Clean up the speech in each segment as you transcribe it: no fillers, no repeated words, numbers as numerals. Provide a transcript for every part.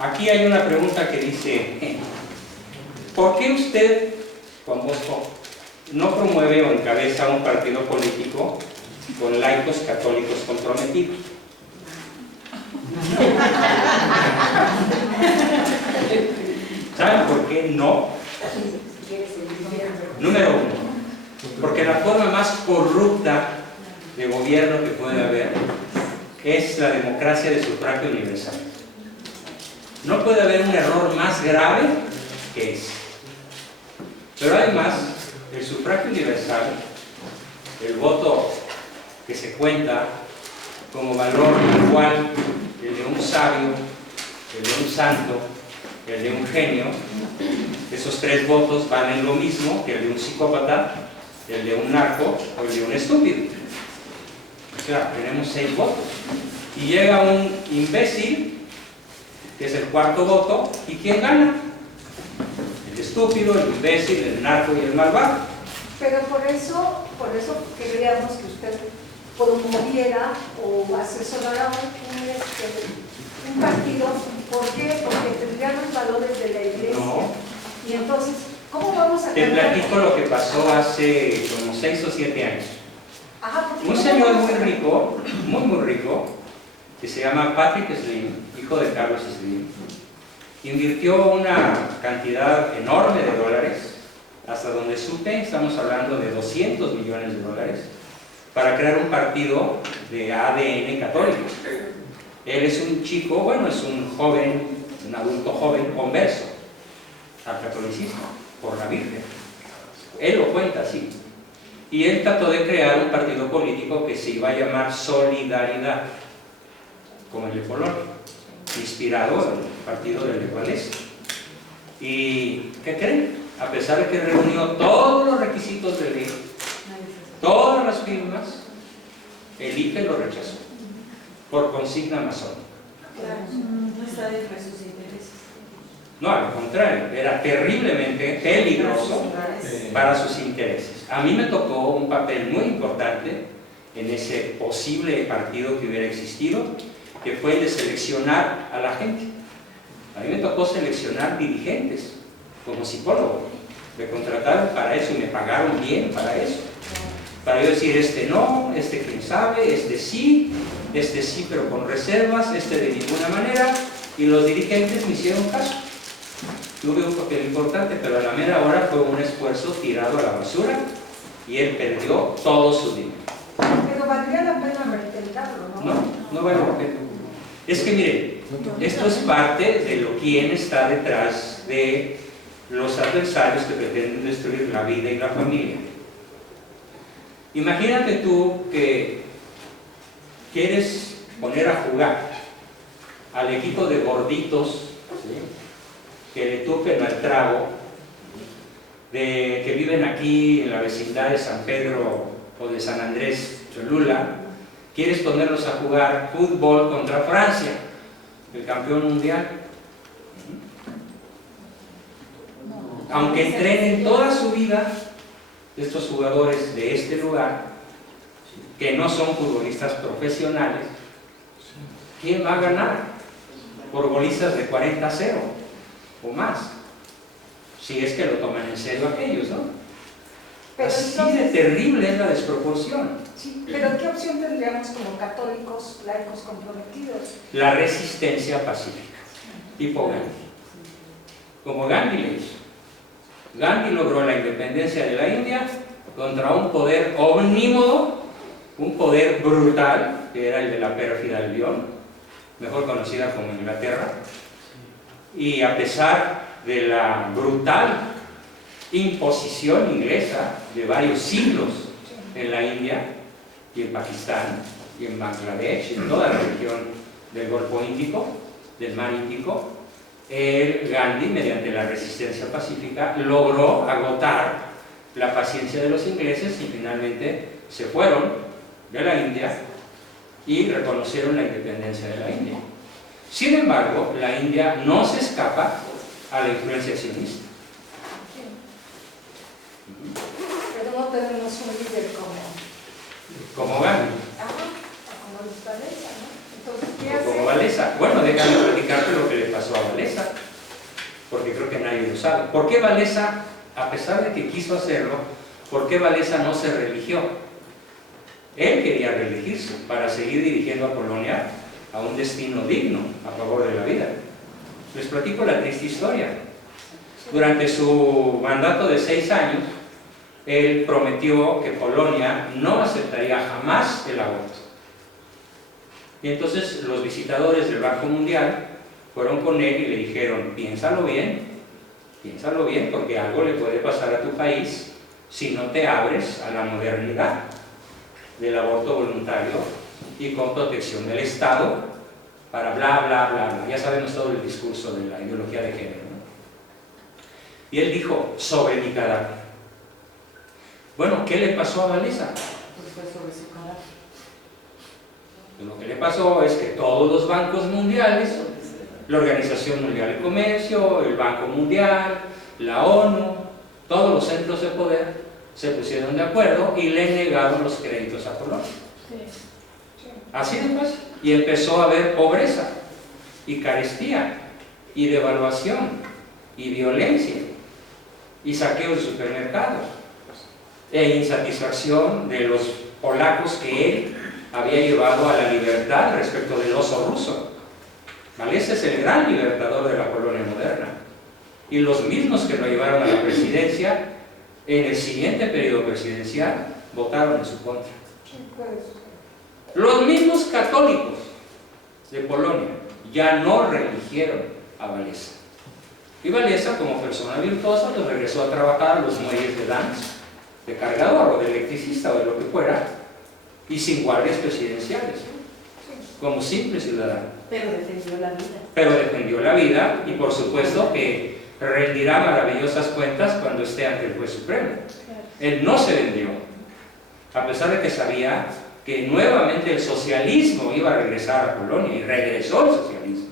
Aquí hay una pregunta que dice, ¿por qué usted, Juan Bosco, no promueve o encabeza un partido político con laicos católicos comprometidos? ¿Saben por qué no? Número uno, porque la forma más corrupta de gobierno que puede haber es la democracia de sufragio universal. No puede haber un error más grave que ese. Pero además, el sufragio universal, el voto que se cuenta como valor igual, el de un sabio, el de un santo, el de un genio, esos tres votos valen lo mismo que el de un psicópata, el de un narco o el de un estúpido. O sea, tenemos 6 votos. Y llega un imbécil, que es el cuarto voto, ¿y quién gana? El estúpido, el imbécil, el narco y el malvado. Pero por eso queríamos que usted promoviera o asesorara un partido. ¿Por qué? Porque tendría los valores de la iglesia. No. Y entonces, ¿cómo vamos a Te platico lo que pasó hace como 6 o 7 años. Ajá, Un señor muy rico, muy rico, que se llama Patrick Slim, hijo de Carlos Slim, invirtió una cantidad enorme de dólares, hasta donde supe, estamos hablando de 200 millones de dólares, para crear un partido de ADN católico. Él es un chico, bueno, es un joven, un adulto joven converso al catolicismo, por la Virgen. Él lo cuenta así. Y él trató de crear un partido político que se iba a llamar Solidaridad, como el de Polonia, inspirado en el partido del Ecuadés. ¿Y qué creen? A pesar de que reunió todos los requisitos de ley, todas las firmas, el IFE lo rechazó, por consigna masónica. No está dentro de sus intereses. No, al contrario, era terriblemente peligroso para sus intereses. A mí me tocó un papel muy importante en ese posible partido que hubiera existido, que fue el de seleccionar a la gente. A mí me tocó seleccionar dirigentes como psicólogo. Me contrataron para eso y me pagaron bien para eso. Para yo decir, este no, este quién sabe, este sí pero con reservas, este de ninguna manera, y los dirigentes me hicieron caso. Tuve un papel importante, pero a la mera hora fue un esfuerzo tirado a la basura y él perdió todo su dinero. Pero valdría la pena retentarlo, ¿no? No vale la pena. Es que miren, esto es parte de lo quién está detrás de los adversarios que pretenden destruir la vida y la familia. Imagínate tú que quieres poner a jugar al equipo de gorditos, ¿sí?, que le tupen al trago, que viven aquí en la vecindad de San Pedro o de San Andrés Cholula. Quieres ponerlos a jugar fútbol contra Francia, el campeón mundial. Aunque entrenen toda su vida estos jugadores de este lugar, que no son futbolistas profesionales, ¿quién va a ganar? Por golizas de 40-0 o más, si es que lo toman en serio aquellos, ¿no? Pero así entonces, de terrible es la desproporción. Sí, pero ¿qué opción tendríamos como católicos laicos comprometidos? La resistencia pacífica, tipo Gandhi. Como Gandhi le hizo. Gandhi logró la independencia de la India contra un poder omnímodo, un poder brutal, que era el de la pérfida León, mejor conocida como Inglaterra, y a pesar de la brutal imposición inglesa de varios siglos en la India y en Pakistán y en Bangladesh y en toda la región del Golfo Índico, del Mar Índico, el Gandhi, mediante la resistencia pacífica, logró agotar la paciencia de los ingleses y finalmente se fueron de la India y reconocieron la independencia de la India. Sin embargo, la India no se escapa a la influencia sionista. Pero no tenemos un líder Como Gandhi. como los Valesa, ¿no? Entonces, ¿qué Como hace? Valesa. Bueno, déjame platicarte lo que le pasó pasó a Wałęsa, porque creo que nadie lo sabe. ¿Por qué Wałęsa, a pesar de que quiso hacerlo, por qué Wałęsa no se religió? Él quería reelegirse para seguir dirigiendo a Polonia a un destino digno, a favor de la vida. Les platico la triste historia. Durante su mandato de 6 años, él prometió que Polonia no aceptaría jamás el aborto. Y entonces los visitadores del Banco Mundial fueron con él y le dijeron: piénsalo bien, porque algo le puede pasar a tu país si no te abres a la modernidad del aborto voluntario y con protección del Estado para bla, bla, bla, bla. Ya sabemos todo el discurso de la ideología de género, ¿no? Y él dijo: sobre mi cadáver. Bueno, ¿qué le pasó a Wałęsa? Pues fue sobre su cadáver. Lo que le pasó es que todos los bancos mundiales, la Organización Mundial del Comercio, el Banco Mundial, la ONU, todos los centros de poder se pusieron de acuerdo y le negaron los créditos a Polonia. Así de fácil. Y empezó a haber pobreza y carestía y devaluación y violencia y saqueos de supermercados e insatisfacción de los polacos que él había llevado a la libertad respecto del oso ruso. Wałęsa es el gran libertador de la Polonia moderna, y los mismos que lo llevaron a la presidencia en el siguiente periodo presidencial votaron en su contra. Los mismos católicos de Polonia ya no reeligieron a Wałęsa, y Wałęsa, como persona virtuosa, pues regresó a trabajar a los muelles de Danzig, de cargador o de electricista o de lo que fuera, y sin guardias presidenciales, como simple ciudadano. Pero defendió la vida. Pero defendió la vida, y por supuesto que rendirá maravillosas cuentas cuando esté ante el juez supremo. Él no se vendió, a pesar de que sabía que nuevamente el socialismo iba a regresar a Polonia, y regresó el socialismo,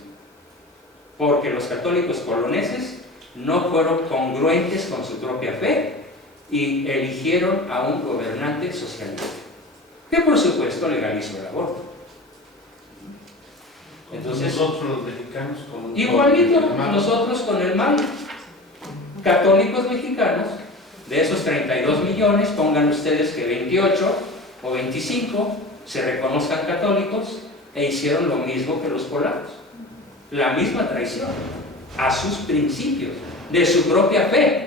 porque los católicos poloneses no fueron congruentes con su propia fe y eligieron a un gobernante socialista, que por supuesto legalizó el aborto. Entonces, nosotros los mexicanos con igualito nosotros con el mal. Católicos mexicanos, de esos 32 millones, pongan ustedes que 28 o 25 se reconozcan católicos e hicieron lo mismo que los polacos, la misma traición a sus principios, de su propia fe,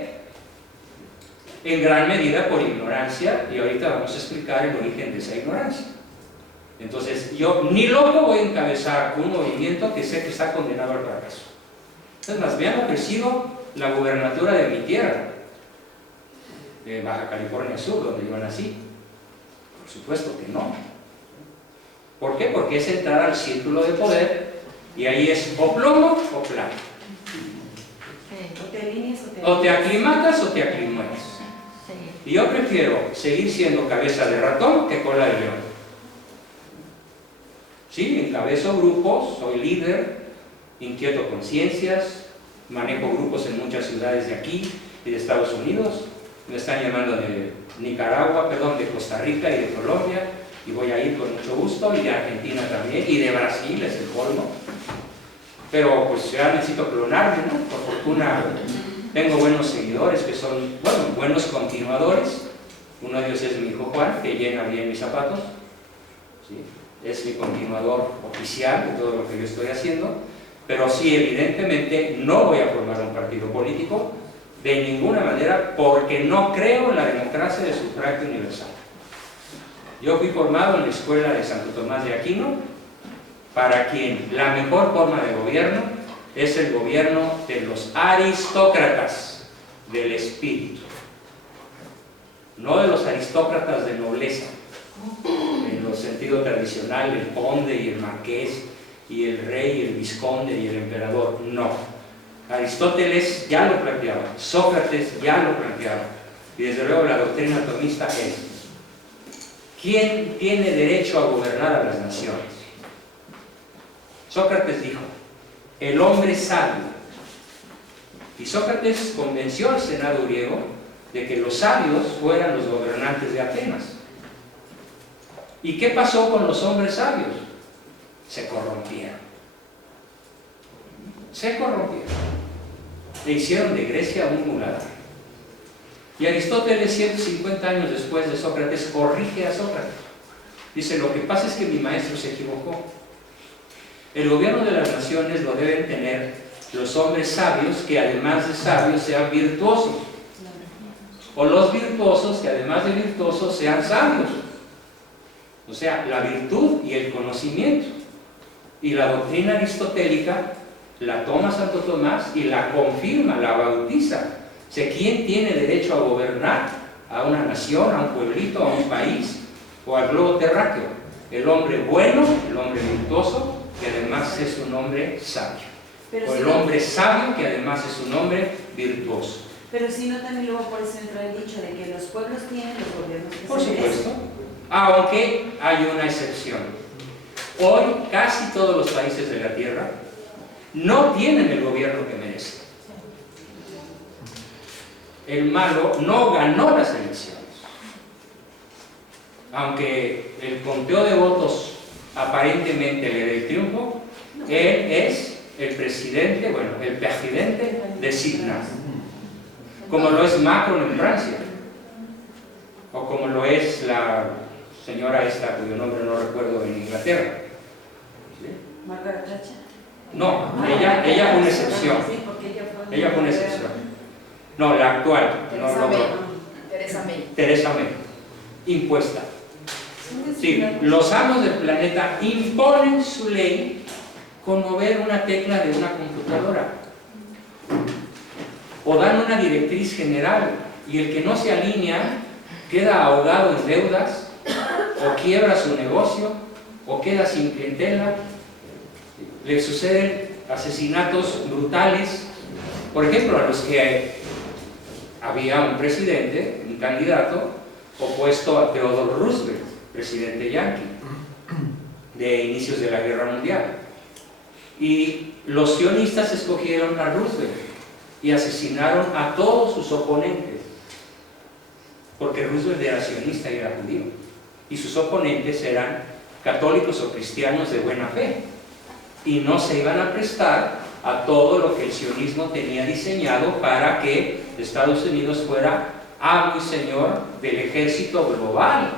en gran medida por ignorancia, y ahorita vamos a explicar el origen de esa ignorancia. Entonces, yo ni loco voy a encabezar un movimiento que sé que está condenado al fracaso. Es más, me han ofrecido la gubernatura de mi tierra, de Baja California Sur, donde yo nací. Por supuesto que no. ¿Por qué? Porque es entrar al círculo de poder, y ahí es o plomo o plata. O te alineas O te aclimatas o te aclimuetas. Y yo prefiero seguir siendo cabeza de ratón que cola de león. Sí, encabezo grupos, soy líder, inquieto conciencias, manejo grupos en muchas ciudades de aquí y de Estados Unidos. Me están llamando de Nicaragua, perdón, de Costa Rica y de Colombia, y voy a ir con mucho gusto, y de Argentina también, y de Brasil, es el colmo. Pero pues ya necesito clonarme, ¿no? Por fortuna tengo buenos seguidores que son, bueno, buenos continuadores. Uno de ellos es mi hijo Juan, que llena bien mis zapatos, ¿sí? Es mi continuador oficial de todo lo que yo estoy haciendo. Pero sí, evidentemente no voy a formar un partido político de ninguna manera, porque no creo en la democracia de sufragio universal. Yo fui formado en la escuela de Santo Tomás de Aquino, para quien la mejor forma de gobierno es el gobierno de los aristócratas del espíritu, no de los aristócratas de nobleza, en el sentido tradicional, el conde y el marqués, y el rey, y el vizconde y el emperador. No. Aristóteles ya lo planteaba, Sócrates ya lo planteaba, y desde luego la doctrina atomista es: ¿quién tiene derecho a gobernar a las naciones? Sócrates dijo: el hombre sabio. Y Sócrates convenció al Senado griego de que los sabios fueran los gobernantes de Atenas. ¿Y qué pasó con los hombres sabios? Se corrompieron. se corrompieron. Le hicieron de Grecia un muladar. Y Aristóteles, 150 años después de Sócrates, corrige a Sócrates. Dice, lo que pasa es que mi maestro se equivocó. El gobierno de las naciones lo deben tener los hombres sabios que además de sabios sean virtuosos. O los virtuosos que además de virtuosos sean sabios. O sea, la virtud y el conocimiento. Y la doctrina aristotélica la toma Santo Tomás y la confirma, la bautiza. O sea, ¿quién tiene derecho a gobernar a una nación, a un pueblito, a un país o al globo terráqueo? El hombre bueno, el hombre virtuoso, que además es un hombre sabio. O el hombre sabio, que además es un hombre virtuoso. Pero si no, también luego por eso entra el dicho de que los pueblos tienen los gobiernos que Por se merecen. supuesto, aunque hay una excepción. Hoy casi todos los países de la Tierra no tienen el gobierno que merecen. El malo no ganó las elecciones. Aunque el conteo de votos aparentemente le dé el triunfo, él es el presidente, bueno, el presidente designado. Como lo es Macron en Francia, o como lo es la señora esta, cuyo nombre no recuerdo, en Inglaterra. ¿Sí? ¿Margaret Thatcher? No, ella fue una excepción. Sí, porque Ella fue una excepción. No, la actual. Teresa May. Impuesta. Sí, los amos del planeta imponen su ley con mover una tecla de una computadora. O dan una directriz general y el que no se alinea queda ahogado en deudas, o quiebra su negocio, o queda sin clientela. Le suceden asesinatos brutales. Por ejemplo, a los que había un presidente, un candidato, opuesto a Theodore Roosevelt, presidente yanqui, de inicios de la Guerra Mundial. Y los sionistas escogieron a Roosevelt y asesinaron a todos sus oponentes, porque Roosevelt era sionista y era judío, y sus oponentes eran católicos o cristianos de buena fe, y no se iban a prestar a todo lo que el sionismo tenía diseñado para que Estados Unidos fuera amo y señor del ejército global.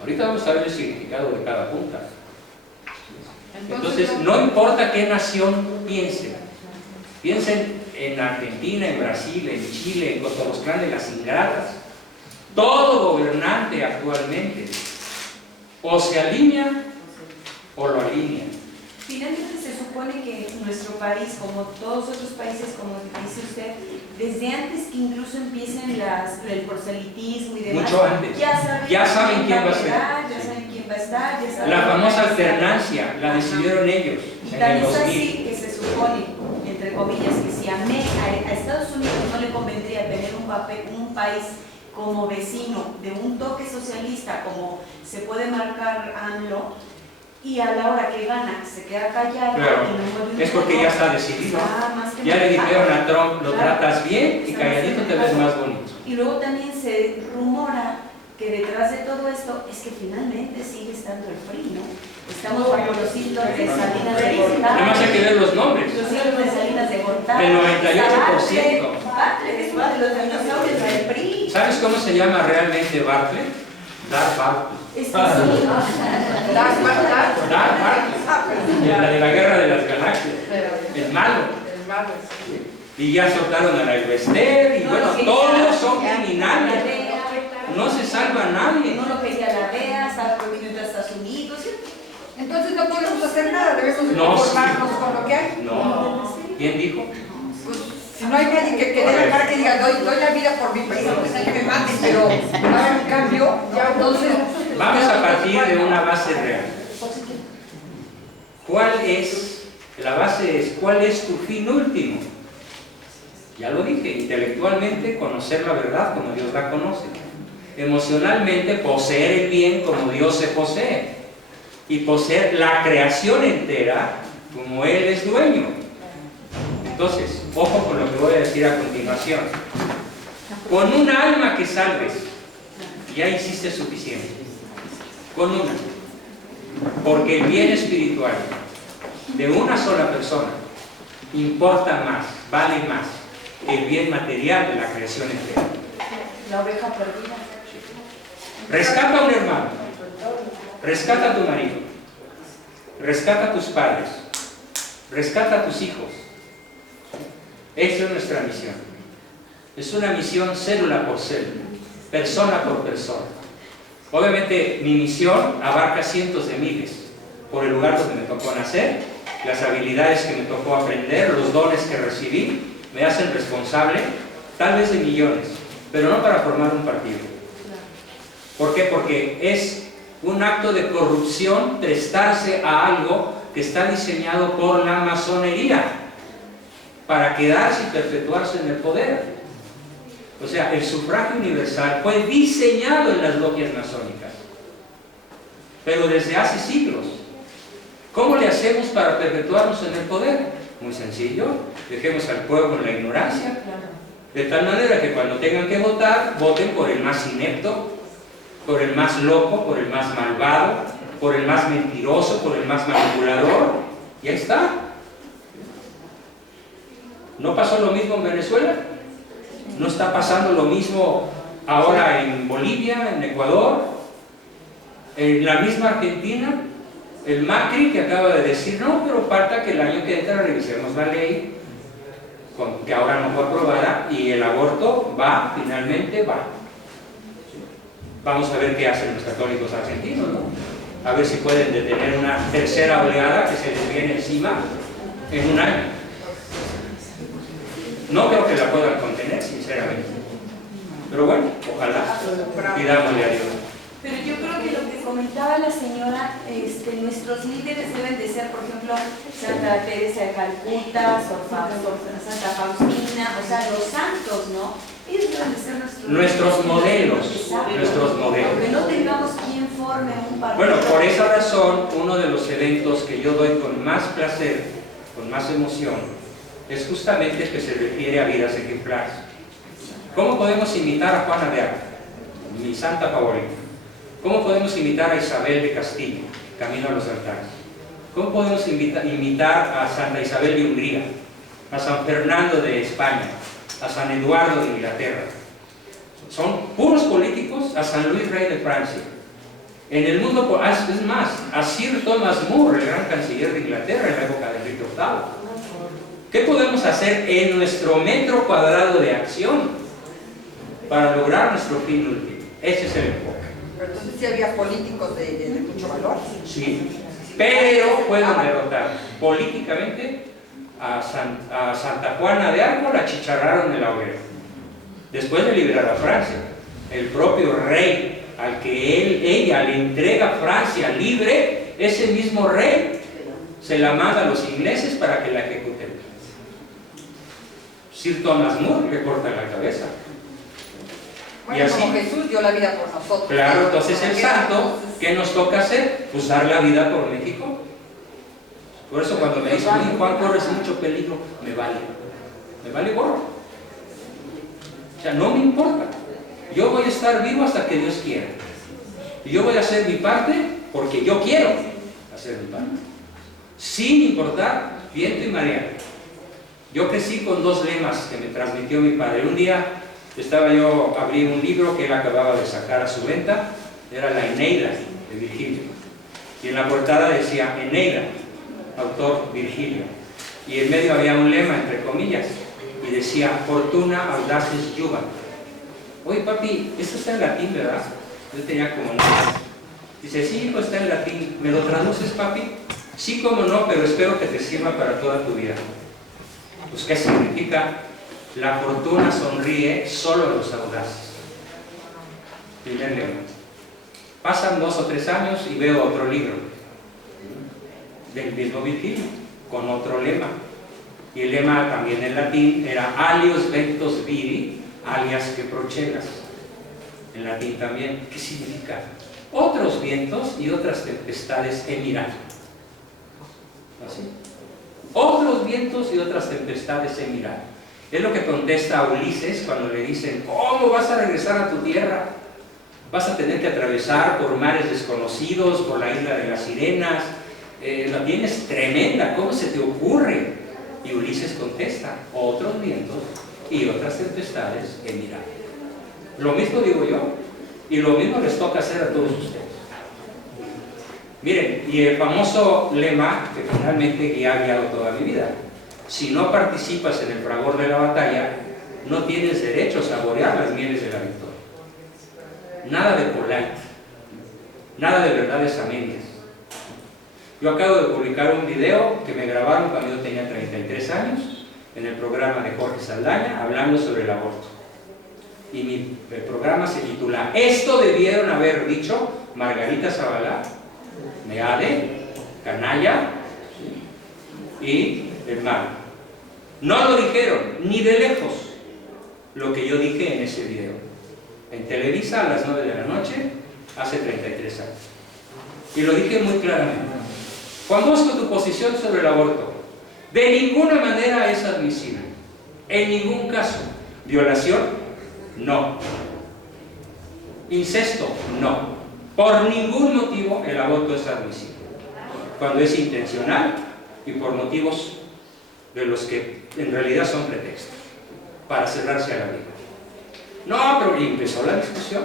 Ahorita vamos a ver el significado de cada punta. Entonces, no importa qué nación piensen, piensen en Argentina, en Brasil, en Chile, en Costarrica, de las ingratas. Todo gobernante actualmente o se alinea o lo alinea. Finalmente se supone que nuestro país, como todos otros países, como dice usted, desde antes que incluso empiecen el proselitismo y demás, mucho antes, ya saben quién va a ser. Ya saben quién va a estar, ya saben la famosa quién va a alternancia la decidieron ellos y en tan el es 2000. así que se supone, entre comillas, que si a Estados Unidos no le convendría tener un país como vecino de un toque socialista como se puede marcar AMLO, y a la hora que gana se queda callado, claro, y no mueve un es porque dedo. ya está decidido. Ya le marcado. dijeron a Trump, lo Claro. tratas bien y Está calladito te ves marcado. más bonito. Y luego también se rumora que detrás de todo esto es que finalmente sigue estando el PRI, ¿no? Estamos bajo los hilos de Salinas de Nada más hay Gortari, que ver los nombres. los hilos de Salinas de Gortari, El 98%. Bartlett es uno de los dinosaurios del PRI. ¿Sabes cómo se llama realmente Bartlett? Darth Bartlett. Es que sí. Darth Bartlett. La de la Guerra de las Galaxias. El malo. Y ya soltaron a la Elvester y No, bueno, sí, todos son ya, criminales. la DEA, No se salva a nadie. no lo quería la DEA, estaba prohibido entrar a Estados Unidos. Entonces no podemos hacer nada, debemos de No, conformarnos con lo que hay. No. ¿Quién dijo? Pues, si no hay nadie que dé la cara que diga, doy la vida por mi país, aunque sea que me maten, pero hagan un cambio, ya entonces... Vamos a partir de una base real. ¿Cuál es? La base es, ¿cuál es tu fin último? Ya lo dije, intelectualmente conocer la verdad como Dios la conoce. Emocionalmente poseer el bien como Dios se posee. Y poseer la creación entera como Él es dueño. Entonces, ojo con lo que voy a decir a continuación. Con un alma que salves, ya hiciste suficiente. Con una. Porque el bien espiritual de una sola persona importa más, vale más que el bien material de la creación entera. La oveja perdida. Rescata a un hermano, rescata a tu marido, rescata a tus padres, rescata a tus hijos. Esa es nuestra misión. Es una misión célula por célula, persona por persona. Obviamente mi misión abarca cientos de miles, por el lugar donde me tocó nacer, las habilidades que me tocó aprender, los dones que recibí, me hacen responsable, tal vez de millones, pero no para formar un partido. ¿Por qué? Porque es un acto de corrupción prestarse a algo que está diseñado por la masonería para quedarse y perpetuarse en el poder. O sea, el sufragio universal fue diseñado en las logias masónicas, pero desde hace siglos. ¿Cómo le hacemos para perpetuarnos en el poder? Muy sencillo, dejemos al pueblo en la ignorancia, de tal manera que cuando tengan que votar, voten por el más inepto, por el más loco, por el más malvado, por el más mentiroso, por el más manipulador, y ahí está. ¿No pasó lo mismo en Venezuela? ¿No está pasando lo mismo ahora en Bolivia, en Ecuador, en la misma Argentina? El Macri que acaba de decir, no, pero falta que el año que entra revisemos la ley, que ahora no fue aprobada, y el aborto va, finalmente va. Vamos a ver qué hacen los católicos argentinos, ¿no? A ver si pueden detener una tercera oleada que se les viene encima en un año. No creo que la puedan contener, sinceramente. Pero bueno, ojalá. Pidámosle a Dios. Pero yo creo que lo que comentaba la señora, nuestros líderes deben de ser, por ejemplo, Santa Teresa de Calcuta, Santa Faustina, o sea, los santos, ¿no? Ellos deben de ser nuestros modelos. Nuestros modelos. Aunque no tengamos quien forme un partido. Bueno, por esa razón, uno de los eventos que yo doy con más placer, con más emoción, es justamente el que se refiere a vidas ejemplares. ¿Cómo podemos imitar a Juana de Arco, mi santa favorita? ¿Cómo podemos imitar a Isabel de Castilla, camino a los altares? ¿Cómo podemos imitar a Santa Isabel de Hungría, a San Fernando de España, a San Eduardo de Inglaterra? Son puros políticos, a San Luis Rey de Francia. En el mundo, es más, a Sir Thomas More, el gran canciller de Inglaterra en la época de Enrique VIII. ¿Qué podemos hacer en nuestro metro cuadrado de acción para lograr nuestro fin último? Ese es el enfoque. Pero entonces sí había políticos de mucho valor. Sí, pero pueden derrotar políticamente a Santa Juana de Arco, la achicharraron en la hoguera. Después de liberar a Francia, el propio rey al que ella le entrega Francia libre, ese mismo rey se la manda a los ingleses para que la ejecuten. Sir Thomas More le corta la cabeza. Bueno, y así, como Jesús dio la vida por nosotros. Claro, entonces el santo, ¿qué nos toca hacer? Pues dar la vida por México. Por eso cuando me dicen, oye, Juan, corres mucho peligro, me vale gorro. O sea, no me importa. Yo voy a estar vivo hasta que Dios quiera. Y yo voy a hacer mi parte porque yo quiero hacer mi parte. Sin importar viento y marea. Yo crecí con dos lemas que me transmitió mi padre. Un día abrí un libro que él acababa de sacar a su venta, era la Eneida de Virgilio. Y en la portada decía Eneida, autor Virgilio. Y en medio había un lema, entre comillas, y decía Fortuna audaces juvat. Oye papi, esto está en latín, ¿verdad? Yo tenía como nada. Dice, sí, hijo, está en latín. ¿Me lo traduces, papi? Sí, como no, pero espero que te sirva para toda tu vida. Pues, ¿qué significa? La fortuna sonríe solo a los audaces. Primer lema. Pasan 2 o 3 años y veo otro libro del mismo Virgilio, con otro lema. Y el lema también en latín era alios ventos viri, alias que prochegas. En latín también. ¿Qué significa? Otros vientos y otras tempestades emiran. ¿Así? Otros vientos y otras tempestades emiran. Es lo que contesta a Ulises cuando le dicen, ¿cómo vas a regresar a tu tierra? Vas a tener que atravesar por mares desconocidos, por la isla de las sirenas. La tienes tremenda, ¿cómo se te ocurre? Y Ulises contesta, otros vientos y otras tempestades he mirado. Lo mismo digo yo, y lo mismo les toca hacer a todos ustedes. Miren, y el famoso lema que finalmente ha guiado toda mi vida: si no participas en el fragor de la batalla, no tienes derecho a saborear las mieles de la victoria. Nada de polite, nada de verdades a medias. Yo acabo de publicar un video que me grabaron cuando yo tenía 33 años en el programa de Jorge Saldaña, hablando sobre el aborto. Y el programa se titula "Esto debieron haber dicho Margarita Zavala, Meade, Canalla y el Mar". No lo dijeron ni de lejos lo que yo dije en ese video, en Televisa a las 9 de la noche, hace 33 años. Y lo dije muy claramente: Juan Bosco, tu posición sobre el aborto de ninguna manera es admisible, en ningún caso. Violación, no. Incesto, no. Por ningún motivo el aborto es admisible, cuando es intencional y por motivos de los que en realidad son pretextos para cerrarse a la vida. No, pero empezó la discusión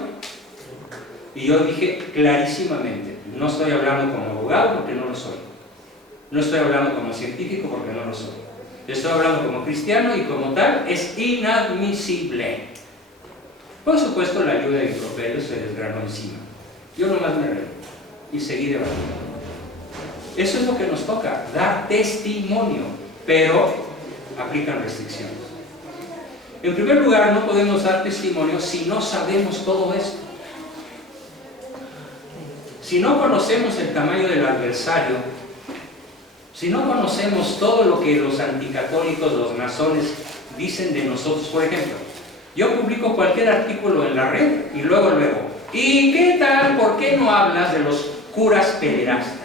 y yo dije clarísimamente: no estoy hablando como abogado porque no lo soy, no estoy hablando como científico porque no lo soy, estoy hablando como cristiano y como tal es inadmisible. Por supuesto la lluvia de improperios se desgranó encima. Yo nomás me reí y seguí debatiendo. Eso es lo que nos toca, dar testimonio, pero aplican restricciones. En primer lugar, no podemos dar testimonio si no sabemos todo esto. Si no conocemos el tamaño del adversario, si no conocemos todo lo que los anticatólicos, los masones dicen de nosotros. Por ejemplo, yo publico cualquier artículo en la red y luego, ¿y qué tal? ¿Por qué no hablas de los curas pederastas?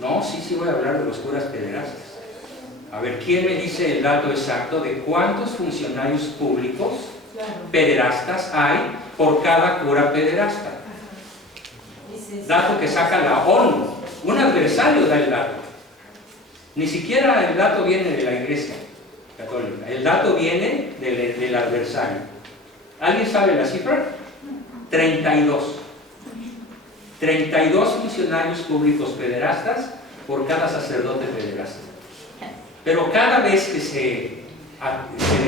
No, sí voy a hablar de los curas pederastas. A ver, ¿quién me dice el dato exacto de cuántos funcionarios públicos pederastas hay por cada cura pederasta? Dato que saca la ONU. Un adversario da el dato. Ni siquiera el dato viene de la Iglesia Católica. El dato viene del adversario. ¿Alguien sabe la cifra? 32. 32 funcionarios públicos pederastas por cada sacerdote pederasta. Pero cada vez que se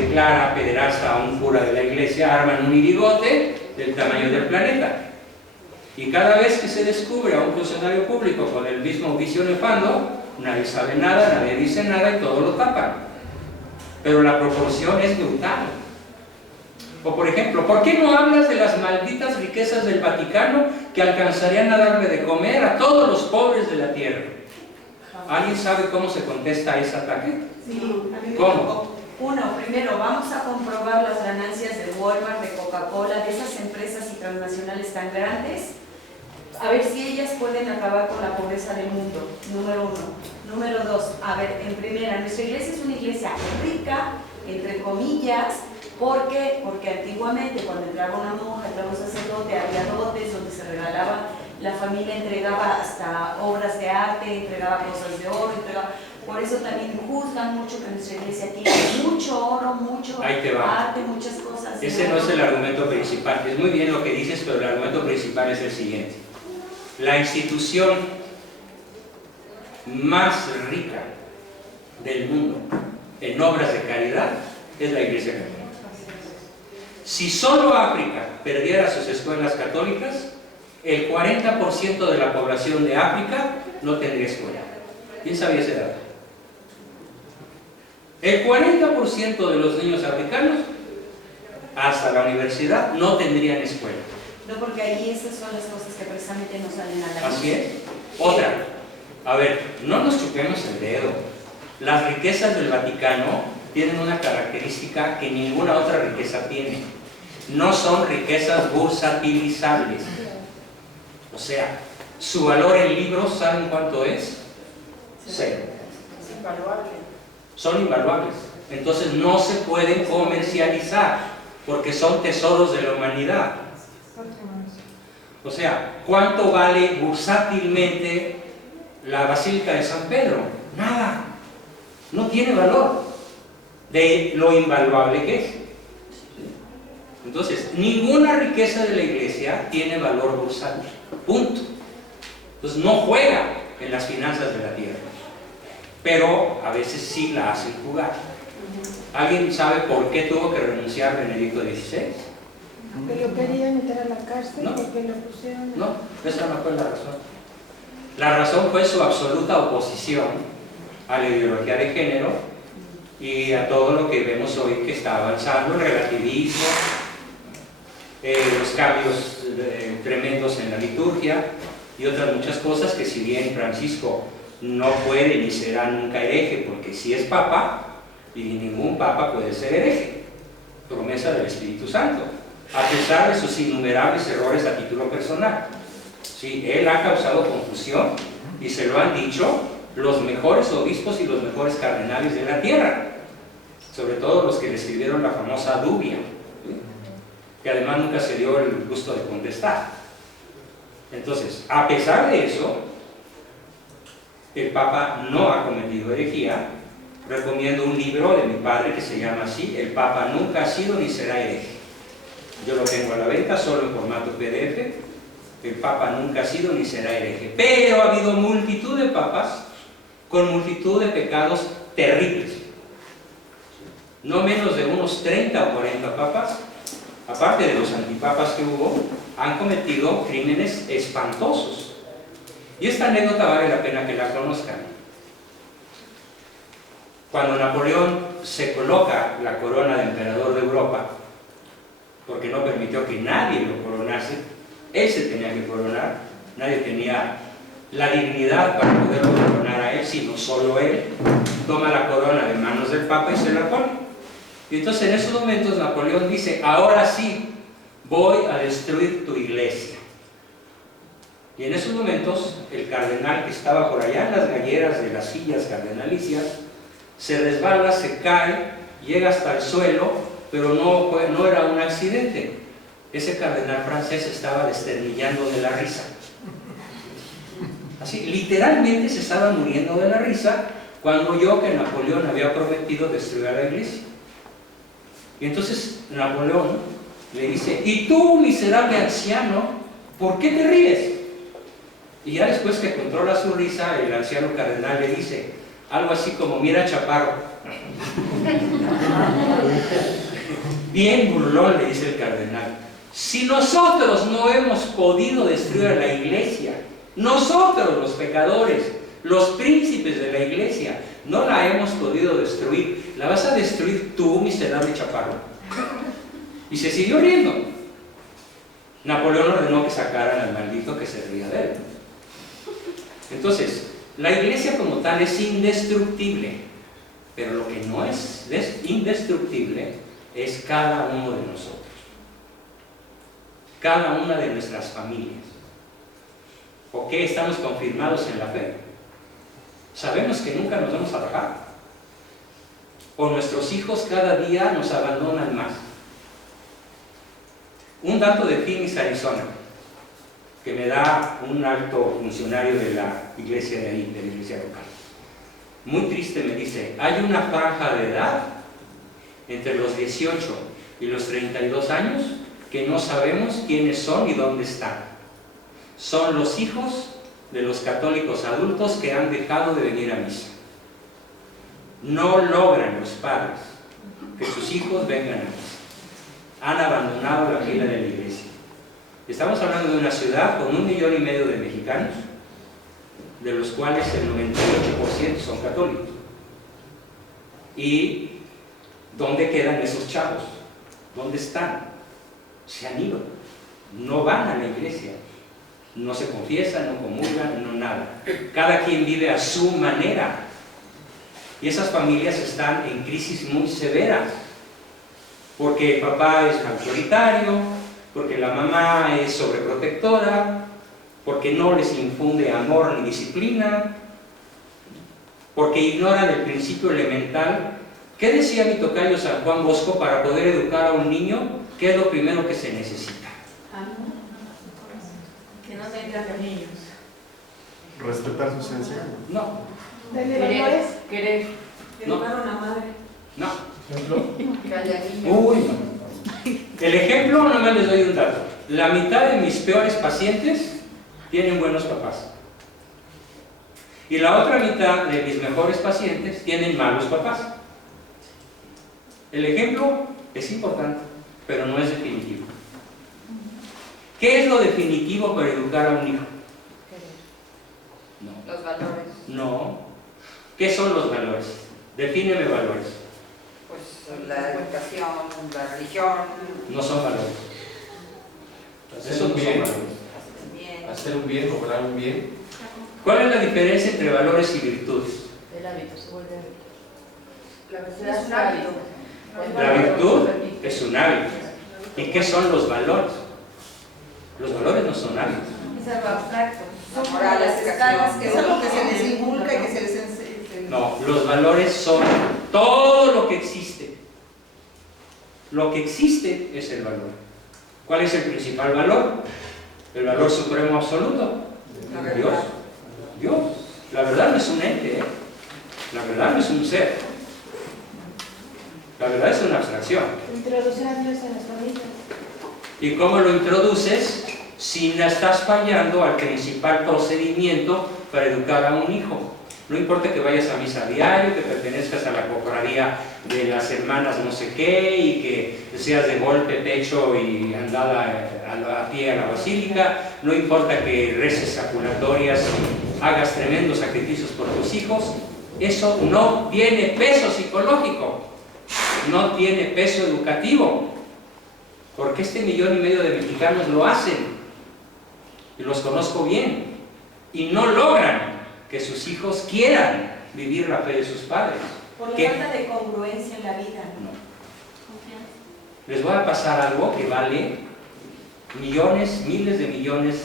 declara pederasta a un cura de la iglesia, arman un irigote del tamaño del planeta. Y cada vez que se descubre a un funcionario público con el mismo vicio nefando, nadie sabe nada, nadie dice nada y todo lo tapan. Pero la proporción es brutal. O por ejemplo, ¿por qué no hablas de las malditas riquezas del Vaticano que alcanzarían a darle de comer a todos los pobres de la tierra? ¿Alguien sabe cómo se contesta a ese ataque? Sí. ¿Cómo? Uno, primero, vamos a comprobar las ganancias de Walmart, de Coca-Cola, de esas empresas y transnacionales tan grandes, a ver si ellas pueden acabar con la pobreza del mundo, número uno. Número dos, a ver, en primera, nuestra iglesia es una iglesia rica, entre comillas. ¿Por qué? Porque antiguamente cuando entraba una monja, entraba un sacerdote, había dotes donde se regalaba, la familia entregaba hasta obras de arte, entregaba cosas de oro, por eso también juzgan mucho que nuestra iglesia tiene mucho oro, mucho arte, muchas cosas. Ese no es el argumento principal. Es muy bien lo que dices, pero el argumento principal es el siguiente: la institución más rica del mundo en obras de caridad es la Iglesia Católica. Si solo África perdiera sus escuelas católicas, el 40% de la población de África no tendría escuela. ¿Quién sabía ese dato? El 40% de los niños africanos, hasta la universidad, no tendrían escuela. No, porque ahí esas son las cosas que precisamente no salen a la luz. Así es. Otra, a ver, no nos chupemos el dedo. Las riquezas del Vaticano tienen una característica que ninguna otra riqueza tiene. No son riquezas bursatilizables. O sea, su valor en libros, ¿saben cuánto es? 0. Es invaluable. Son invaluables. Entonces no se pueden comercializar porque son tesoros de la humanidad. O sea, ¿cuánto vale bursátilmente la Basílica de San Pedro? Nada. No tiene valor de lo invaluable que es. Entonces, ninguna riqueza de la iglesia tiene valor bursátil. Punto. Entonces, no juega en las finanzas de la tierra. Pero a veces sí la hacen jugar. ¿Alguien sabe por qué tuvo que renunciar Benedicto XVI? Que lo querían meter a la cárcel No. porque lo pusieron. No, esa no fue la razón. La razón fue su absoluta oposición a la ideología de género y a todo lo que vemos hoy que está avanzando, el relativismo, los cambios tremendos en la liturgia y otras muchas cosas que, si bien Francisco no puede ni será nunca hereje, porque sí es papa, y ningún papa puede ser hereje, promesa del Espíritu Santo, a pesar de sus innumerables errores a título personal. Sí, él ha causado confusión y se lo han dicho los mejores obispos y los mejores cardenales de la tierra, sobre todo los que le escribieron la famosa Dubia, ¿sí?, que además nunca se dio el gusto de contestar. Entonces, a pesar de eso, el Papa no ha cometido herejía. Recomiendo un libro de mi padre que se llama así: El Papa nunca ha sido ni será hereje. Yo lo tengo a la venta solo en formato PDF. El Papa nunca ha sido ni será hereje. Pero ha habido multitud de papas con multitud de pecados terribles. No menos de unos 30 o 40 papas, aparte de los antipapas que hubo, han cometido crímenes espantosos. Y esta anécdota vale la pena que la conozcan. Cuando Napoleón se coloca la corona de emperador de Europa, porque no permitió que nadie lo coronase, él se tenía que coronar, nadie tenía la dignidad para poderlo coronar a él, sino solo él. Toma la corona de manos del Papa y se la pone. Y entonces en esos momentos Napoleón dice: ahora sí, voy a destruir tu iglesia. Y en esos momentos el cardenal, que estaba por allá en las galleras de las sillas cardenalicias, se resbala, se cae, llega hasta el suelo, pero no era un accidente. Ese cardenal francés estaba desternillando de la risa. Así, literalmente se estaba muriendo de la risa cuando oyó que Napoleón había prometido destruir a la iglesia. Y entonces Napoleón le dice: ¿y tú, miserable anciano, por qué te ríes? Y ya después que controla su risa, el anciano cardenal le dice algo así como: mira, chaparro. Bien burlón, le dice el cardenal: si nosotros no hemos podido destruir a la iglesia, nosotros los pecadores, los príncipes de la iglesia, no la hemos podido destruir, ¿la vas a destruir tú, miserable chaparro? Y se siguió riendo. Napoleón ordenó que sacaran al maldito que se ría de él. Entonces, la iglesia como tal es indestructible, pero lo que no es indestructible es cada uno de nosotros, cada una de nuestras familias. ¿Por qué estamos confirmados en la fe? Sabemos que nunca nos vamos a bajar, o nuestros hijos cada día nos abandonan más. Un dato de Phoenix, Arizona, que me da un alto funcionario de la iglesia de ahí, de la iglesia local. Muy triste, me dice: hay una franja de edad entre los 18 y los 32 años que no sabemos quiénes son y dónde están. Son los hijos de los católicos adultos que han dejado de venir a misa. No logran los padres que sus hijos vengan a misa. Han abandonado la fila de la iglesia. Estamos hablando de una ciudad con 1,5 millones de mexicanos, de los cuales el 98% son católicos. ¿Y dónde quedan esos chavos? ¿Dónde están? Se han ido. No van a la iglesia. No se confiesan, no comulgan, no nada. Cada quien vive a su manera. Y esas familias están en crisis muy severas. Porque el papá es autoritario, porque la mamá es sobreprotectora, porque no les infunde amor ni disciplina, porque ignoran el principio elemental. ¿Qué decía mi tocayo San Juan Bosco? Para poder educar a un niño, ¿qué es lo primero que se necesita? Que no tenga niños. Respetar su esencia. No. Dele valores. Querer. Educar a una madre. No. Que haya niños. Uy, no. El ejemplo, nomás les doy un dato. La mitad de mis peores pacientes tienen buenos papás. Y la otra mitad de mis mejores pacientes tienen malos papás. El ejemplo es importante, pero no es definitivo. ¿Qué es lo definitivo para educar a un hijo? No. Los valores. No. ¿Qué son los valores? Defíneme valores. Pues la educación, la religión. No son valores. Hacer Esos un no son bien, valores. Bien. hacer un bien, lograr un bien. ¿Cuál es la diferencia entre valores y virtudes? El hábito se vuelve hábito. La verdad es un hábito. La virtud es un hábito. ¿Y qué son los valores? Los valores no son hábitos. Es algo abstracto. La Son moral, las la escalas que educación. son Es lo que se les inculca y que se les enseña. No, los valores son todo lo que existe. Lo que existe es el valor. ¿Cuál es el principal valor? El valor supremo absoluto. La Dios. verdad. Dios. La verdad no es un ente, ¿eh? La verdad no es un ser. La verdad es una abstracción. Introducir a Dios en las familias. ¿Y cómo lo introduces? Si no estás fallando al principal procedimiento para educar a un hijo. No importa que vayas a misa diario, que pertenezcas a la cofradía de las hermanas no sé qué, y que seas de golpe, pecho y andada a pie a la basílica. No importa que reces escapulatorias y hagas tremendos sacrificios por tus hijos. Eso no tiene peso psicológico, no tiene peso educativo. Porque 1,5 millones de mexicanos lo hacen. Y los conozco bien. Y no logran que sus hijos quieran vivir la fe de sus padres. Por la ¿Qué? falta de congruencia en la vida, ¿no? No. Les voy a pasar algo que vale millones, miles de millones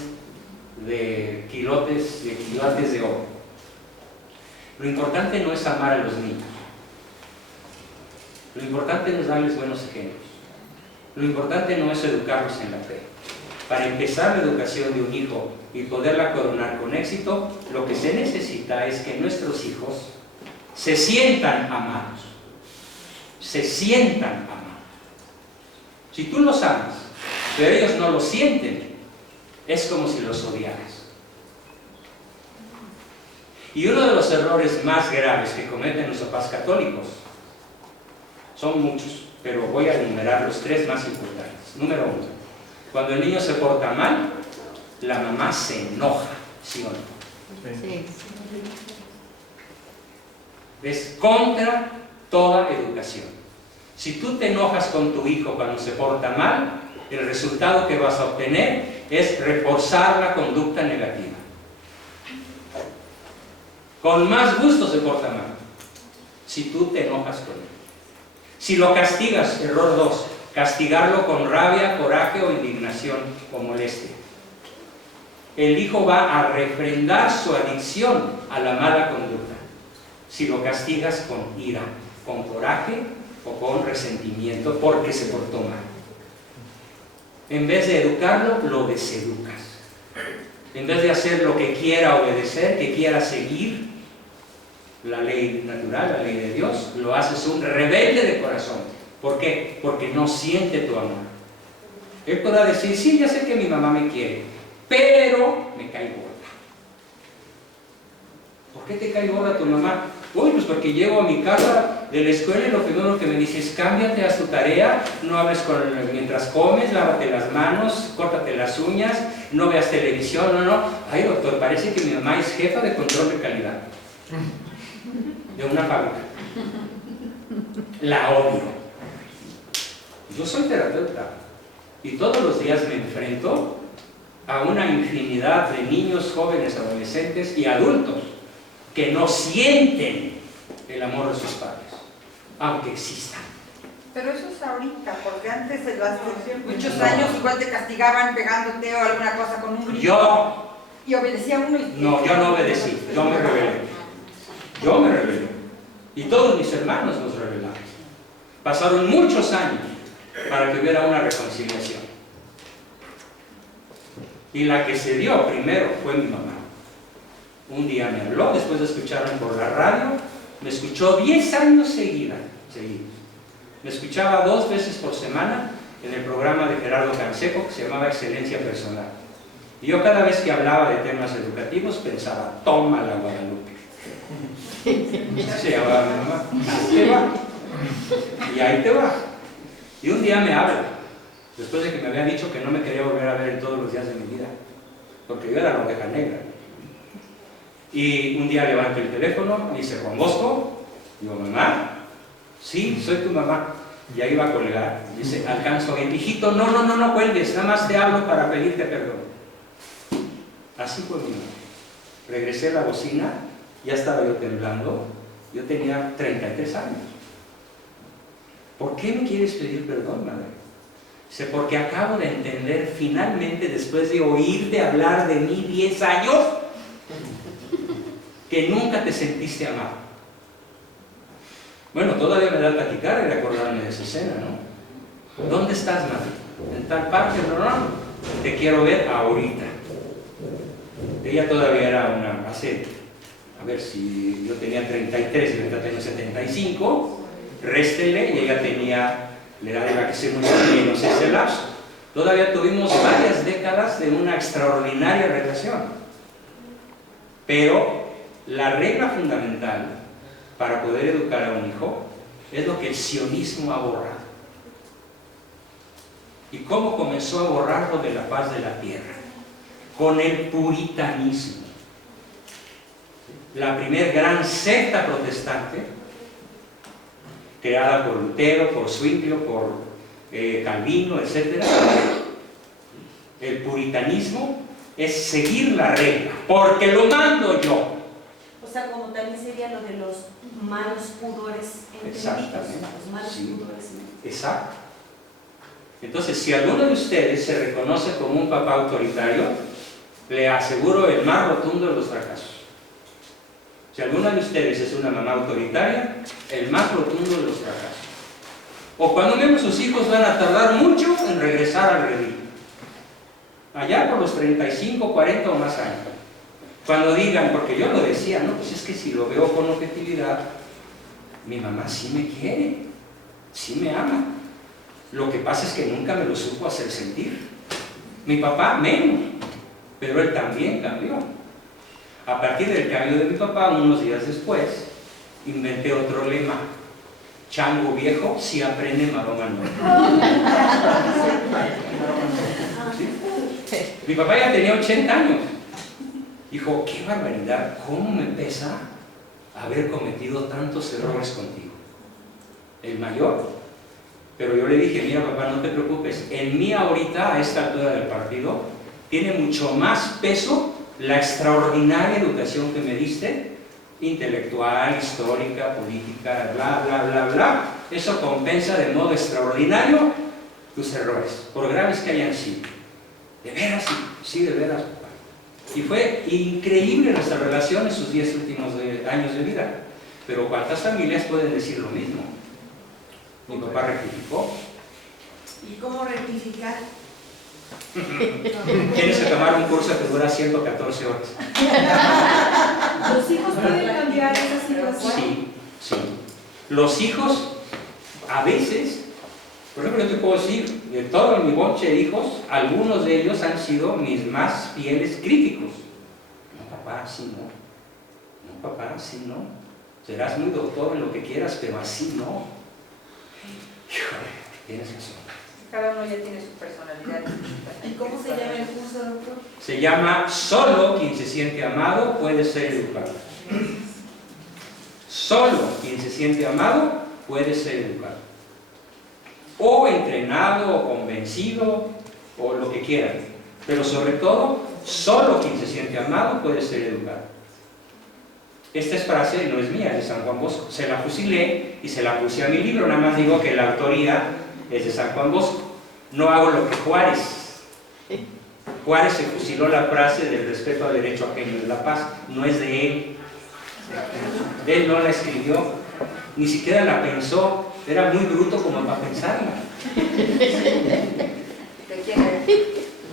de quilates de oro. Lo importante no es amar a los niños. Lo importante no es darles buenos ejemplos. Lo importante no es educarlos en la fe. Para empezar la educación de un hijo y poderla coronar con éxito, lo que se necesita es que nuestros hijos se sientan amados. Se sientan amados. Si tú los amas, pero ellos no lo sienten, es como si los odiaras. Y uno de los errores más graves que cometen los papás católicos, son muchos, pero voy a enumerar los 3 más importantes. Número 1, cuando el niño se porta mal, la mamá se enoja, ¿sí o no? Sí. Es contra toda educación. Si tú te enojas con tu hijo cuando se porta mal, el resultado que vas a obtener es reforzar la conducta negativa. Con más gusto se porta mal, si tú te enojas con él. Si lo castigas, error 2, castigarlo con rabia, coraje o indignación o molestia. El hijo va a refrendar su adicción a la mala conducta. Si lo castigas con ira, con coraje o con resentimiento porque se portó mal. En vez de educarlo, lo deseducas. En vez de hacer lo que quiera obedecer, que quiera seguir la ley natural, la ley de Dios, lo haces un rebelde de corazón. ¿Por qué? Porque no siente tu amor. Él podrá decir, sí, ya sé que mi mamá me quiere, pero me cae gorda. ¿Por qué te cae gorda tu mamá? Uy, pues porque llego a mi casa de la escuela y lo primero que me dice es, cámbiate, haz tu tarea, no hables mientras comes, lávate las manos, córtate las uñas, no veas televisión, no. Ay, doctor, parece que mi mamá es jefa de control de calidad de una fábrica. La odio. Yo soy terapeuta y todos los días me enfrento a una infinidad de niños, jóvenes, adolescentes y adultos que no sienten el amor de sus padres, aunque existan. Pero eso es ahorita, porque antes, hace muchos años, igual te castigaban pegándote o alguna cosa con un grito. Y obedecía uno y... No, yo no obedecí, yo me rebelé. Yo me rebelé. Y todos mis hermanos nos rebelamos. Pasaron muchos años para que hubiera una reconciliación. Y la que se dio primero fue mi mamá. Un día me habló, después de escucharme por la radio, Me escuchó 10 años seguidos. Me escuchaba 2 veces por semana en el programa de Gerardo Canseco que se llamaba Excelencia Personal. Y yo cada vez que hablaba de temas educativos pensaba, tómala Guadalupe. Se llamaba mi mamá. Ahí te va. Y ahí te va. Y un día me habla, después de que me habían dicho que no me quería volver a ver en todos los días de mi vida, porque yo era la oveja negra. Y un día levanto el teléfono, me dice, Juan Bosco. Digo, mamá, sí, soy tu mamá. Y ahí va a colgar. Dice, alcanzo bien. Hijito, no cuelgues, nada más te hablo para pedirte perdón. Así fue mi mamá. Regresé a la bocina, ya estaba yo temblando, yo tenía 33 años. ¿Por qué me quieres pedir perdón, madre? Dice, porque acabo de entender finalmente, después de oírte hablar de mí 10 años, que nunca te sentiste amado. Bueno, todavía me da el taquicardia de acordarme de esa escena, ¿no? ¿Dónde estás, madre? En tal parte, no, te quiero ver ahorita. Ella todavía era una, a ver si yo tenía 33 y ahorita tengo 75, réstenle, y ella tenía la edad de la que se murió, menos ese lapso. Todavía tuvimos varias décadas de una extraordinaria relación. Pero la regla fundamental para poder educar a un hijo es lo que el sionismo ha borrado. ¿Y cómo comenzó a borrarlo de la faz de la tierra? Con el puritanismo. La primer gran secta protestante, creada por Lutero, por Zwinglio, por Calvino, etc. El puritanismo es seguir la regla, porque lo mando yo. O sea, como también sería lo de los malos pudores entendidos. Los malos pudores. Exacto. Entonces, si alguno de ustedes se reconoce como un papá autoritario, le aseguro el más rotundo de los fracasos. Si alguna de ustedes es una mamá autoritaria, el más rotundo de los fracasos. O cuando vemos sus hijos van a tardar mucho en regresar al redil. Allá por los 35, 40 o más años. Cuando digan, porque yo lo decía, no, pues es que si lo veo con objetividad, mi mamá sí me quiere, sí me ama. Lo que pasa es que nunca me lo supo hacer sentir. Mi papá menos, pero él también cambió. A partir del cambio de mi papá, unos días después, inventé otro lema. Chango viejo si aprende, maroma no. ¿Sí? Mi papá ya tenía 80 años. Dijo, qué barbaridad, cómo me pesa haber cometido tantos errores contigo. El mayor. Pero yo le dije, mira papá, no te preocupes, en mí ahorita, a esta altura del partido, tiene mucho más peso la extraordinaria educación que me diste, intelectual, histórica, política, bla, bla, bla, bla. Eso compensa de modo extraordinario tus errores, por graves que hayan sido. De veras, sí, de veras, papá. Y fue increíble nuestra relación en sus 10 últimos años de vida. Pero ¿cuántas familias pueden decir lo mismo? Mi papá rectificó. ¿Y cómo rectificar? Tienes que tomar un curso que dura 114 horas. ¿Los hijos pueden cambiar esa situación? Sí, sí. Los hijos, a veces, por ejemplo, yo te puedo decir, de todo mi bonche de hijos, algunos de ellos han sido mis más fieles críticos. No, papá, así no. No, papá, así no. Serás muy doctor en lo que quieras, pero así no. Híjole, tienes razón. Cada uno ya tiene su personalidad. ¿Y cómo se llama el curso, doctor? Se llama Solo quien se siente amado puede ser educado. Solo quien se siente amado puede ser educado. O entrenado, o convencido, o lo que quieran. Pero sobre todo, solo quien se siente amado puede ser educado. Esta frase no es mía, es de San Juan Bosco. Se la fusilé y se la puse a mi libro. Nada más digo que la autoría es de San Juan Bosco. No hago lo que Juárez. Juárez se fusiló la frase del respeto al derecho ajeno de la paz. No es de él. Él no la escribió. Ni siquiera la pensó. Era muy bruto como para pensarla.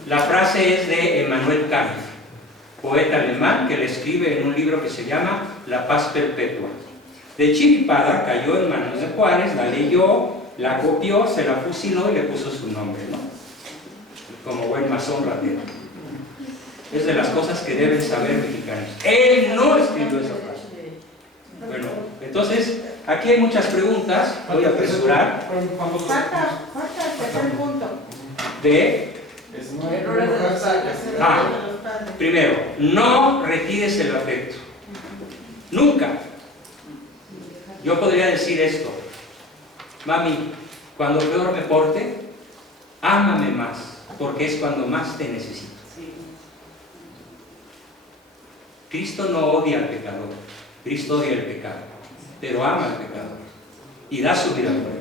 La frase es de Emmanuel Kant, poeta alemán, que le escribe en un libro que se llama La paz perpetua. De chiripada cayó en manos de Juárez, la leyó, la copió, se la fusiló y le puso su nombre, ¿no? Como buen masón ratero. Es de las cosas que deben saber mexicanos. Él no escribió esa frase. Bueno, entonces, aquí hay muchas preguntas, voy a apresurar. Falta el tercer punto. Primero, no retires el afecto. Nunca. Yo podría decir esto: mami, cuando peor me porte, ámame más, porque es cuando más te necesito. Cristo no odia al pecador, Cristo odia el pecado, pero ama al pecador y da su vida por él.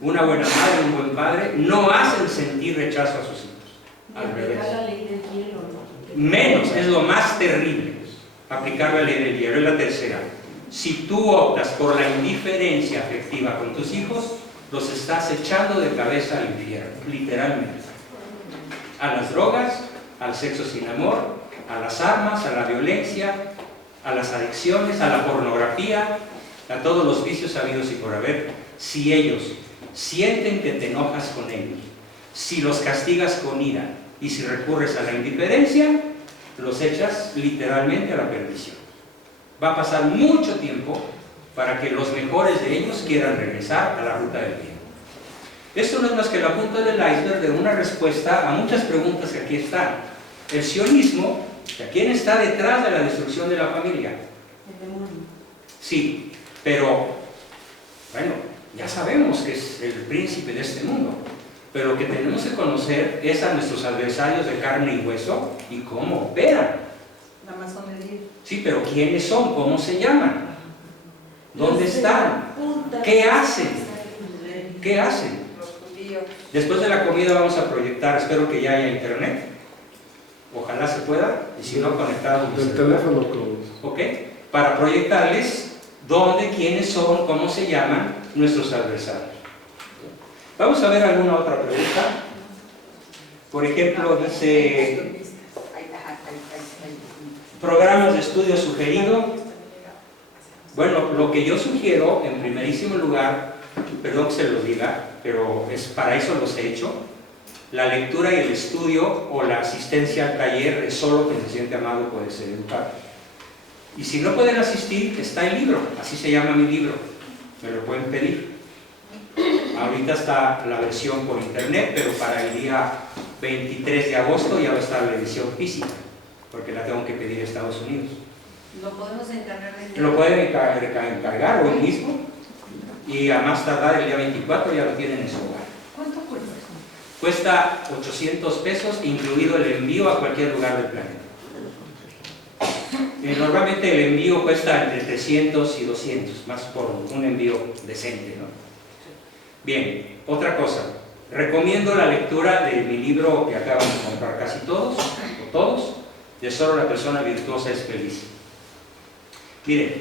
Una buena madre, un buen padre no hacen sentir rechazo a sus hijos. Al revés. La ley del hielo, ¿no? Menos, es lo más terrible, aplicar la ley del hielo. Es la tercera. Si tú optas por la indiferencia afectiva con tus hijos, los estás echando de cabeza al infierno, literalmente. A las drogas, al sexo sin amor, a las armas, a la violencia, a las adicciones, a la pornografía, a todos los vicios habidos y por haber. Si ellos sienten que te enojas con ellos, si los castigas con ira y si recurres a la indiferencia, los echas literalmente a la perdición. Va a pasar mucho tiempo para que los mejores de ellos quieran regresar a la ruta del bien. Esto no es más que la punta del iceberg de una respuesta a muchas preguntas que aquí están. El sionismo, ¿quién está detrás de la destrucción de la familia? El demonio. Sí, pero bueno, ya sabemos que es el príncipe de este mundo, pero lo que tenemos que conocer es a nuestros adversarios de carne y hueso y cómo operan. La masonería. Sí, pero ¿quiénes son? ¿Cómo se llaman? ¿Dónde están? ¿Qué hacen? ¿Qué hacen? Los judíos. Después de la comida vamos a proyectar, espero que ya haya internet. Ojalá se pueda, y si no, conectado. Del teléfono con... ¿Ok? Para proyectarles dónde, quiénes son, cómo se llaman nuestros adversarios. Vamos a ver alguna otra pregunta. Por ejemplo, dice... Programas de estudio sugerido. Bueno, lo que yo sugiero, en primerísimo lugar, perdón que se lo diga, pero es para eso los he hecho, la lectura y el estudio o la asistencia al taller es solo quien se siente amado puede ser educado. Y si no pueden asistir, está el libro, así se llama mi libro, me lo pueden pedir. Ahorita está la versión por internet, pero para el día 23 de agosto ya va a estar la edición física, porque la tengo que pedir a Estados Unidos. Lo podemos encargar desde... Lo pueden encargar hoy mismo y a más tardar el día 24 ya lo tienen en su hogar. ¿Cuánto cuesta? Cuesta 800 pesos, incluido el envío a cualquier lugar del planeta. Normalmente el envío cuesta entre 300 y 200, más por un envío decente, ¿no? Bien, otra cosa. Recomiendo la lectura de mi libro que acaban de comprar casi todos, o todos, de Solo la persona virtuosa es feliz. Miren,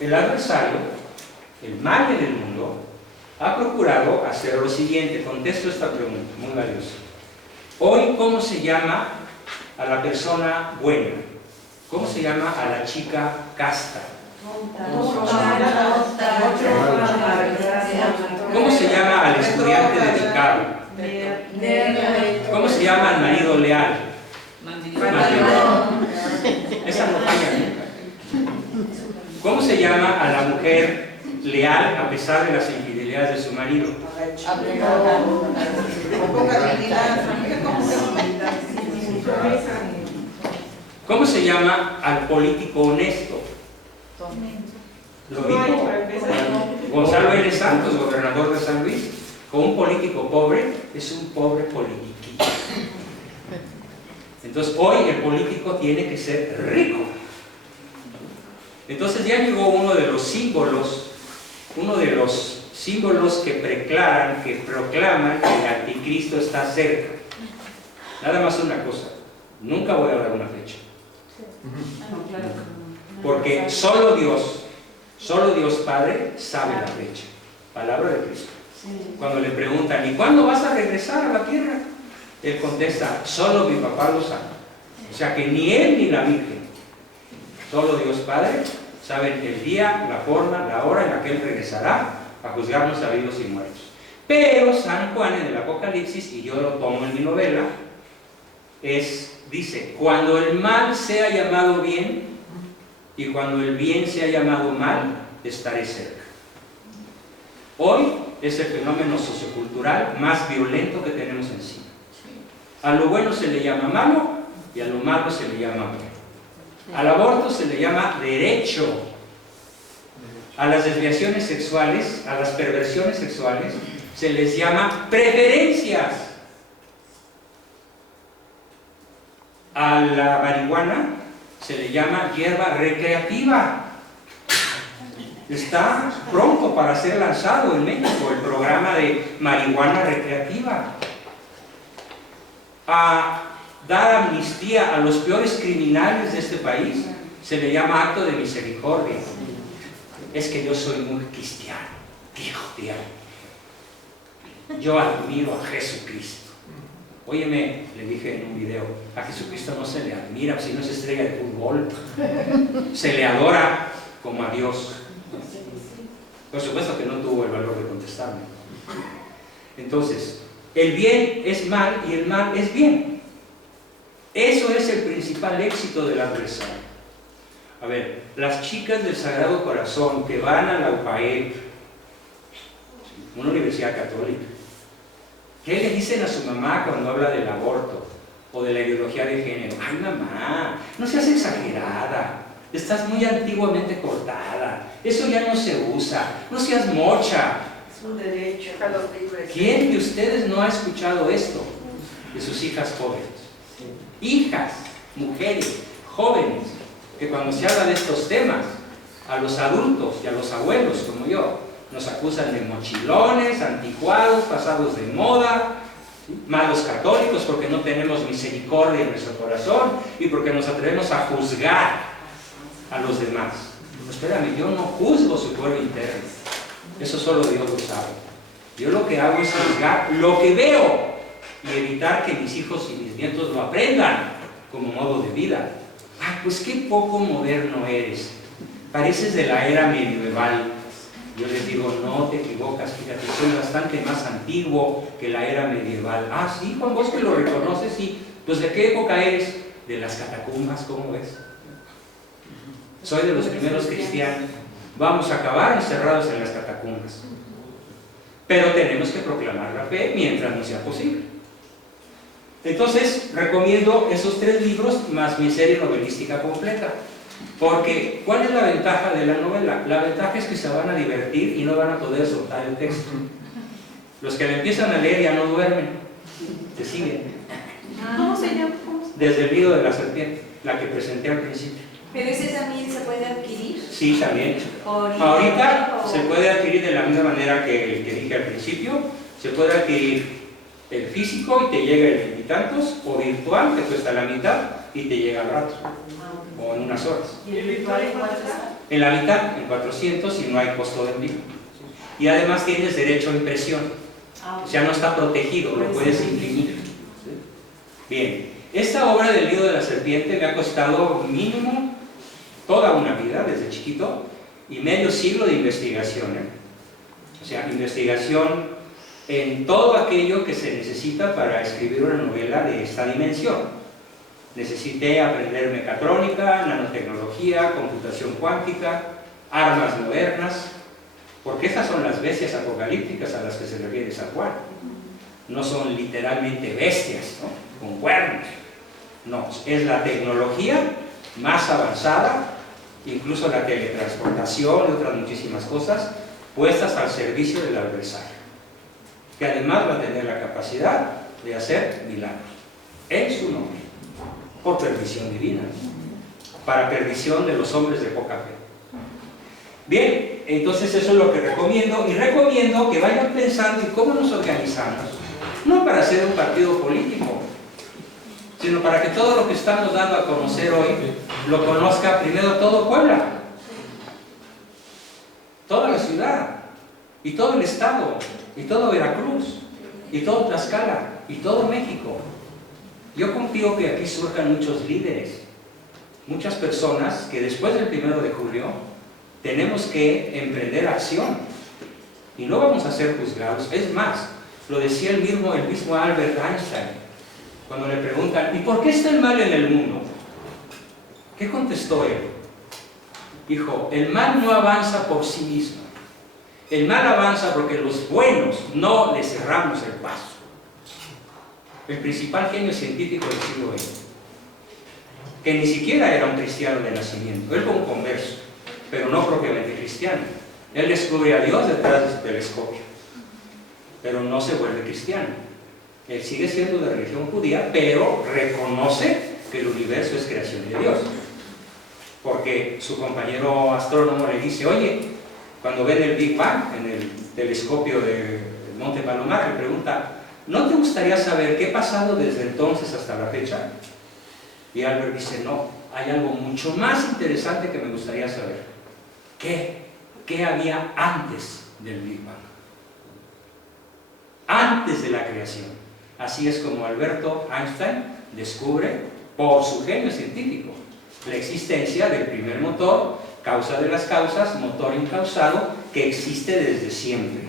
el adversario, el mal en el mundo, ha procurado hacer lo siguiente. Contesto esta pregunta, muy valiosa. Hoy, ¿cómo se llama a la persona buena? ¿Cómo se llama a la chica casta? ¿Cómo se llama al estudiante dedicado? ¿Cómo se llama al marido leal? Esa no falla nunca. ¿Cómo se llama a la mujer leal a pesar de las infidelidades de su marido? ¿Cómo se llama al político honesto? Lo dijo Gonzalo L. Santos, gobernador de San Luis. Con un político pobre es un pobre politiquito. Entonces hoy el político tiene que ser rico. Entonces ya llegó uno de los símbolos que proclaman que el anticristo está cerca. Nada más una cosa, nunca voy a dar una fecha. Porque solo Dios Padre sabe la fecha. Palabra de Cristo. Cuando le preguntan, ¿y cuándo vas a regresar a la tierra? Él contesta, solo mi papá lo sabe. O sea que ni él ni la Virgen, solo Dios Padre saben el día, la forma, la hora en la que Él regresará a juzgarnos a vivos y muertos. Pero San Juan en el Apocalipsis, y yo lo tomo en mi novela, dice, cuando el mal sea llamado bien y cuando el bien sea llamado mal, estaré cerca. Hoy es el fenómeno sociocultural más violento que tenemos encima. A lo bueno se le llama malo y a lo malo se le llama bueno. Al aborto se le llama derecho. A las desviaciones sexuales, a las perversiones sexuales, se les llama preferencias. A la marihuana se le llama hierba recreativa. Está pronto para ser lanzado en México el programa de marihuana recreativa. A dar amnistía a los peores criminales de este país se le llama acto de misericordia. Es que yo soy muy cristiano, dijo Diana. Yo admiro a Jesucristo. Óyeme, le dije en un video, a Jesucristo no se le admira, si no es estrella de fútbol. Se le adora como a Dios. Por supuesto que no tuvo el valor de contestarme. Entonces, el bien es mal y el mal es bien. Eso es el principal éxito del adversario. A ver, las chicas del Sagrado Corazón que van a la UPAEP, una universidad católica, ¿qué le dicen a su mamá cuando habla del aborto o de la ideología de género? Ay, mamá, no seas exagerada, estás muy antiguamente cortada, eso ya no se usa, no seas mocha. Es un derecho. ¿Quién de ustedes no ha escuchado esto de sus hijas jóvenes? Hijas, mujeres, jóvenes, que cuando se habla de estos temas, a los adultos y a los abuelos como yo, nos acusan de mochilones, anticuados, pasados de moda, ¿sí? Malos católicos porque no tenemos misericordia en nuestro corazón y porque nos atrevemos a juzgar a los demás. Espérame, yo no juzgo su fuero interno, eso solo Dios lo sabe. Yo lo que hago es juzgar lo que veo y evitar que mis hijos y mis nietos lo aprendan como modo de vida. Ay, pues qué poco moderno eres, pareces de la era medieval. Yo les digo, no te equivocas, fíjate, soy bastante más antiguo que la era medieval. Ah, sí, Juan, vos que lo reconoces, sí. Pues ¿de qué época eres? De las catacumbas, ¿cómo ves? Soy de los primeros cristianos. Vamos a acabar encerrados en las catacumbas. Pero tenemos que proclamar la fe mientras no sea posible. Entonces, recomiendo esos 3 libros más mi serie novelística completa. Porque, ¿cuál es la ventaja de la novela? La ventaja es que se van a divertir y no van a poder soltar el texto. Los que le empiezan a leer ya no duermen, te siguen. ¿Cómo se llama? Desde el nido de la serpiente, la que presenté al principio. ¿Pero ese también se puede adquirir? Sí, también. Ahorita se puede adquirir de la misma manera que dije al principio. Se puede adquirir el físico y te llega en 20 y tantos, o virtual, te cuesta la mitad y te llega al rato, o en unas horas. ¿Y el virtual en cuánto está? En la mitad, en 400, y no hay costo de envío. Y además tienes derecho a impresión. O sea, no está protegido, lo puedes imprimir. ¿Sí? Bien, esta obra del nido de la serpiente me ha costado mínimo toda una vida, desde chiquito, y medio siglo de investigación. O sea, investigación en todo aquello que se necesita para escribir una novela de esta dimensión. Necesité aprender mecatrónica, nanotecnología, computación cuántica, armas modernas, porque esas son las bestias apocalípticas a las que se refiere San Juan. No son literalmente bestias, ¿no?, con cuernos. No, es la tecnología más avanzada, incluso la teletransportación y otras muchísimas cosas, puestas al servicio del adversario, que además va a tener la capacidad de hacer milagros en su nombre, por perdición divina, para perdición de los hombres de poca fe. Bien, entonces eso es lo que recomiendo, y recomiendo que vayan pensando en cómo nos organizamos, no para ser un partido político, sino para que todo lo que estamos dando a conocer hoy lo conozca primero todo Puebla, toda la ciudad, y todo el estado, y todo Veracruz, y todo Tlaxcala, y todo México. Yo confío que aquí surjan muchos líderes muchas personas que después del 1 de julio tenemos que emprender acción y no vamos a ser juzgados. Es más, lo decía el mismo Albert Einstein cuando le preguntan: ¿y por qué está el mal en el mundo? ¿Qué contestó él? Dijo: el mal no avanza por sí mismo, el mal avanza porque los buenos no le cerramos el paso. El principal genio científico del siglo XX, que ni siquiera era un cristiano de nacimiento, él fue un converso, pero no propiamente cristiano. Él descubre a Dios detrás de su telescopio, pero no se vuelve cristiano. Él sigue siendo de religión judía, pero reconoce que el universo es creación de Dios, porque su compañero astrónomo le dice: oye, cuando ven el Big Bang en el telescopio de Monte Palomar, le pregunta: ¿no te gustaría saber qué ha pasado desde entonces hasta la fecha? Y Albert dice: no, hay algo mucho más interesante que me gustaría saber. ¿Qué había antes del Big Bang? Antes de la creación. Así es como Albert Einstein descubre, por su genio científico, la existencia del primer motor, causa de las causas, motor incausado, que existe desde siempre.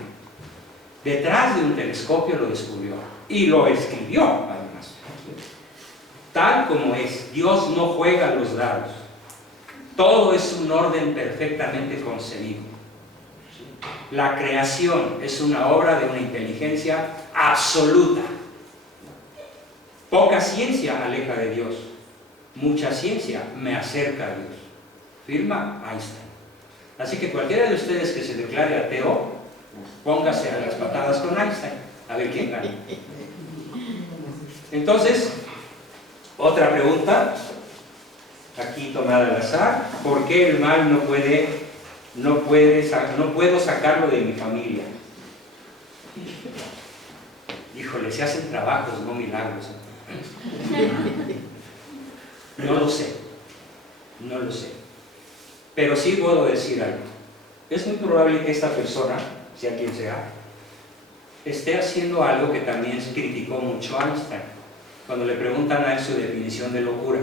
Detrás de un telescopio lo descubrió y lo escribió, además. Tal como es, Dios no juega los dados. Todo es un orden perfectamente concebido. La creación es una obra de una inteligencia absoluta. Poca ciencia aleja de Dios, mucha ciencia me acerca a Dios. Firma Einstein. Así que cualquiera de ustedes que se declare ateo, póngase a las patadas con Einstein, a ver quién gana. Entonces, otra pregunta, aquí tomada al azar: ¿por qué el mal no puedo sacarlo de mi familia? Híjole, se hacen trabajos, no milagros. No lo sé, pero sí puedo decir algo. Es muy probable que esta persona, sea quien sea, esté haciendo algo que también criticó mucho Einstein, cuando le preguntan a él su definición de locura.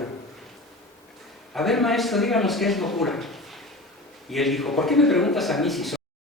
A ver, maestro, díganos qué es locura. Y él dijo: ¿por qué me preguntas a mí si soy